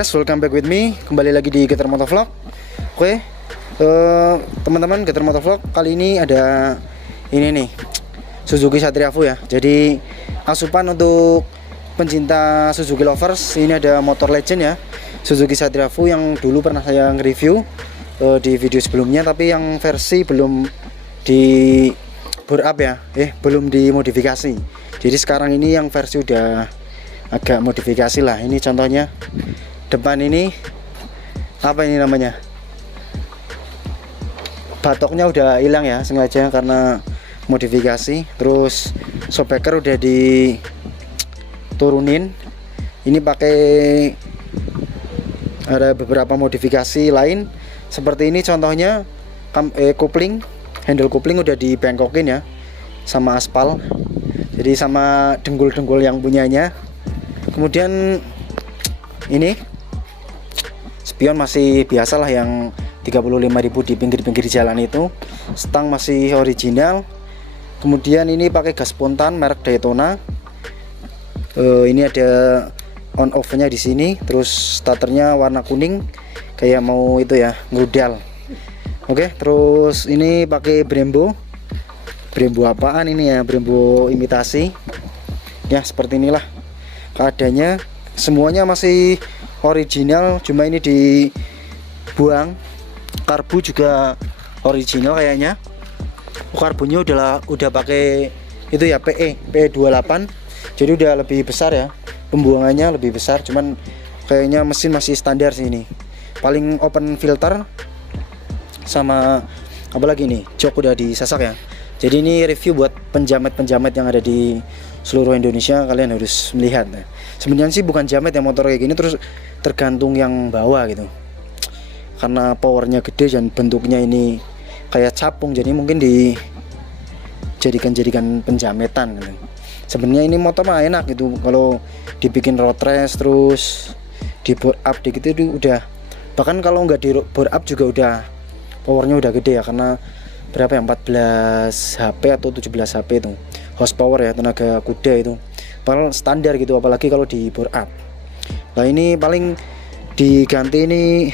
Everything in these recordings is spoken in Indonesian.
guys, welcome back with me. Kembali lagi di Getter Motovlog. Oke, teman-teman, Getter Motovlog kali ini ada ini nih, Suzuki Satria-Fu ya. Jadi asupan untuk pencinta Suzuki lovers, ini ada motor legend ya, Suzuki Satria-Fu yang dulu pernah saya nge-review di video sebelumnya, tapi yang versi belum di bore up ya, belum dimodifikasi. Jadi sekarang ini yang versi udah agak modifikasi lah. Ini contohnya depan ini, apa ini namanya, batoknya udah hilang ya, sengaja karena modifikasi. Terus shockbreaker udah diturunin. Ini pakai, ada beberapa modifikasi lain seperti ini contohnya. Kopling, handle kopling udah dibengkokin ya sama aspal, jadi sama dengkul-dengkul yang punyanya. Kemudian ini spion masih biasa lah, yang 35.000 di pinggir-pinggir jalan itu. Stang masih original. Kemudian ini pakai gas spontan merek Daytona. Ini ada on off-nya di sini. Terus starternya warna kuning kayak mau itu ya, ngerudal. Oke, terus ini pakai Brembo. Brembo apaan ini ya? Brembo imitasi. Ya, seperti inilah keadaannya. Semuanya masih original, cuma ini dibuang. Karbu juga original kayaknya. Karbunya udah pakai itu ya, PE28. Jadi udah lebih besar ya, pembuangannya lebih besar. Cuman kayaknya mesin masih standar sih ini. Paling open filter sama apalagi nih, jok udah disasak ya. Jadi ini review buat penjamet-penjamet yang ada di seluruh Indonesia, kalian harus melihat. Nah, sebenarnya sih bukan jamet ya motor kayak gini, terus tergantung yang bawa gitu. Karena powernya gede dan bentuknya ini kayak capung, jadi mungkin dijadikan penjametan gitu. Sebenarnya ini motor mah enak gitu, kalau dibikin road race terus di bore up dikit itu udah, bahkan kalau nggak di bore up juga udah powernya udah gede ya, karena berapa ya, 14 HP atau 17 HP itu horsepower ya, tenaga kuda itu padahal standar gitu, apalagi kalau di bore up. Nah ini paling diganti ini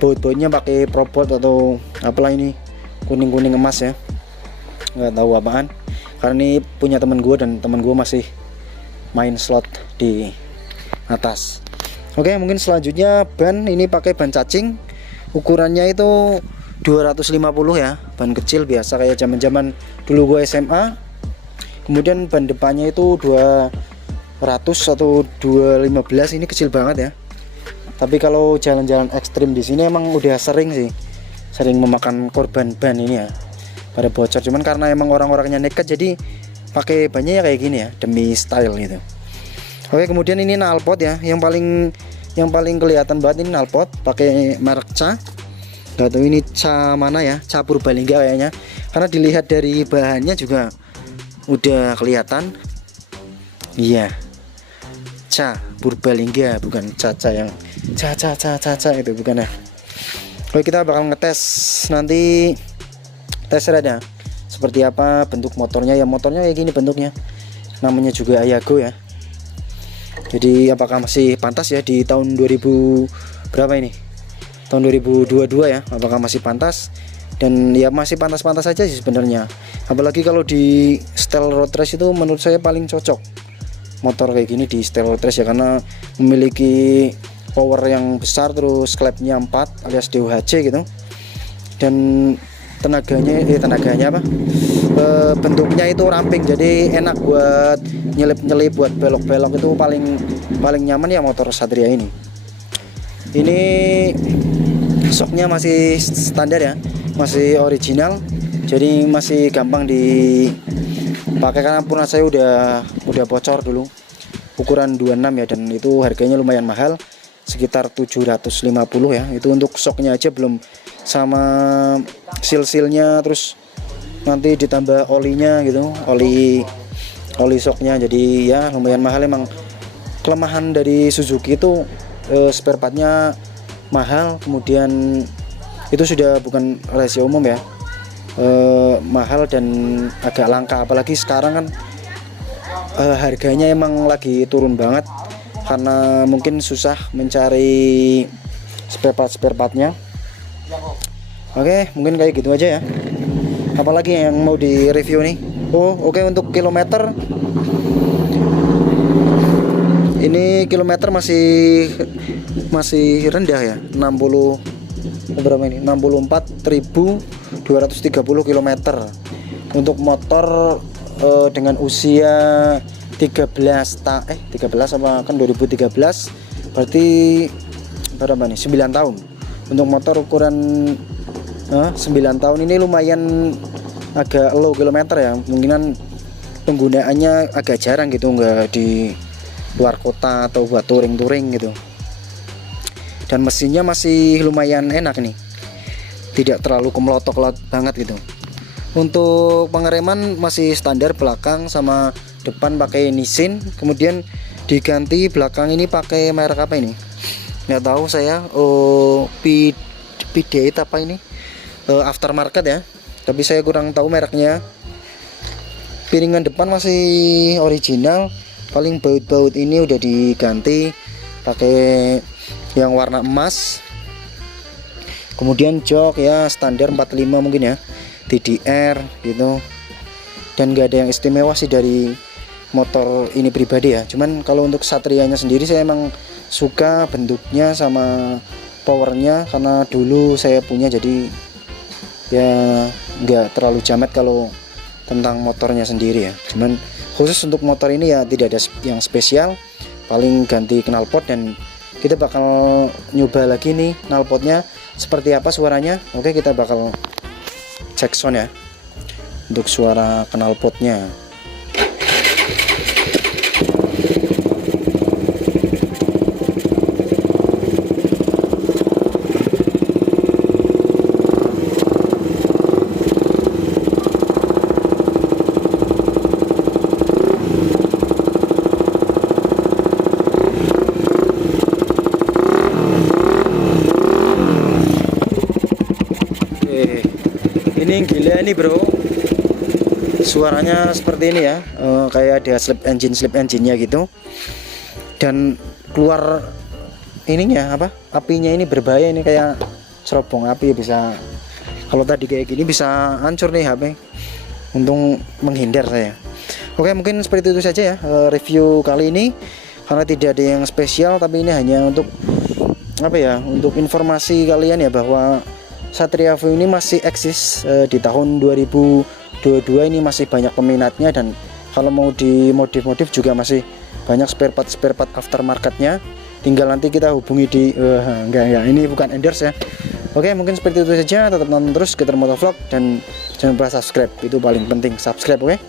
baut-bautnya pakai Probot atau apalah ini, kuning-kuning emas ya, nggak tahu apaan, karena ini punya temen gue dan temen gue masih main slot di atas. Oke, mungkin selanjutnya ban ini pakai ban cacing. Ukurannya itu 250 ya, ban kecil biasa kayak zaman-zaman dulu gue SMA. Kemudian ban depannya itu 200 atau 215, ini kecil banget ya. Tapi kalau jalan-jalan ekstrim di sini emang udah sering memakan korban ban ini ya, pada bocor. Cuman karena emang orang-orangnya nekat, jadi pakai bannya ya kayak gini ya, demi style gitu. Oke, kemudian ini knalpot ya, yang paling kelihatan banget ini knalpot pakai merek Ca. Gak tahu ini Ca mana ya, Ca Purbalingga kayaknya, karena dilihat dari bahannya juga udah kelihatan. Iya, Ca Purbalingga, bukan Caca yang Caca itu, bukan ya. Oke, kita bakal ngetes nanti, tes ride seperti apa bentuk motornya ya. Motornya kayak gini bentuknya, namanya juga Ayago ya. Jadi apakah masih pantas ya di tahun 2000 berapa ini, tahun 2022 ya, apakah masih pantas? Dan ya masih pantas-pantas saja sih sebenarnya, apalagi kalau di style road race itu menurut saya paling cocok motor kayak gini di style road race ya, karena memiliki power yang besar, terus klepnya 4 alias DOHC gitu, dan tenaganya apa, bentuknya itu ramping, jadi enak buat nyelip-nyelip, buat belok-belok itu paling nyaman ya motor Satria ini. Ini shocknya masih standar ya, masih original, jadi masih gampang dipakai, karena purna saya udah bocor dulu, ukuran 26 ya, dan itu harganya lumayan mahal, sekitar 750 ya. Itu untuk shocknya aja, belum sama seal-sealnya, terus nanti ditambah olinya gitu, oli shocknya. Jadi ya lumayan mahal emang. Kelemahan dari Suzuki itu spare partnya mahal, kemudian itu sudah bukan rahasia umum ya, mahal dan agak langka, apalagi sekarang kan harganya emang lagi turun banget karena mungkin susah mencari spare partnya. Oke, mungkin kayak gitu aja ya. Apalagi yang mau di review nih? Oke, untuk kilometer ini masih rendah ya, 60 berapa ini? 64.230 km untuk motor dengan usia 13 apa kan 2013, berarti berapa nih, 9 tahun. Untuk motor ukuran 9 tahun ini lumayan agak low kilometer ya, kemungkinan penggunaannya agak jarang gitu, nggak di luar kota atau buat touring gitu. Dan mesinnya masih lumayan enak nih, tidak terlalu kemelotok banget gitu. Untuk pengereman masih standar, belakang sama depan pakai Nissin, kemudian diganti belakang ini pakai merek apa ini nggak tahu saya, P8 apa ini, aftermarket ya, tapi saya kurang tahu mereknya. Piringan depan masih original, paling baut-baut ini udah diganti pakai yang warna emas. Kemudian jok ya standar 45 mungkin ya, TDR gitu, dan gak ada yang istimewa sih dari motor ini pribadi ya. Cuman kalau untuk Satrianya sendiri saya emang suka bentuknya sama powernya, karena dulu saya punya, jadi ya nggak terlalu jamet kalau tentang motornya sendiri ya. Cuman khusus untuk motor ini ya tidak ada yang spesial, paling ganti knalpot, dan kita bakal nyoba lagi nih knalpotnya seperti apa suaranya. Oke, kita bakal cek sound ya untuk suara knalpotnya. Ini gila nih bro, suaranya seperti ini ya, kayak ada slip engine-nya gitu, dan keluar ininya apa, apinya ini berbahaya, ini kayak cerobong api, bisa kalau tadi kayak gini bisa hancur nih HP. Untung menghindar saya. Oke, mungkin seperti itu saja ya review kali ini, karena tidak ada yang spesial, tapi ini hanya untuk apa ya, untuk informasi kalian ya, bahwa Satria View ini masih eksis di tahun 2022 ini, masih banyak peminatnya, dan kalau mau dimodif-modif juga masih banyak spare part aftermarketnya. Tinggal nanti kita hubungi di enggak, ini bukan endorse ya. Oke, mungkin seperti itu saja. Tetap nonton terus Getter Motovlog, dan jangan lupa subscribe, itu paling penting, subscribe. Oke.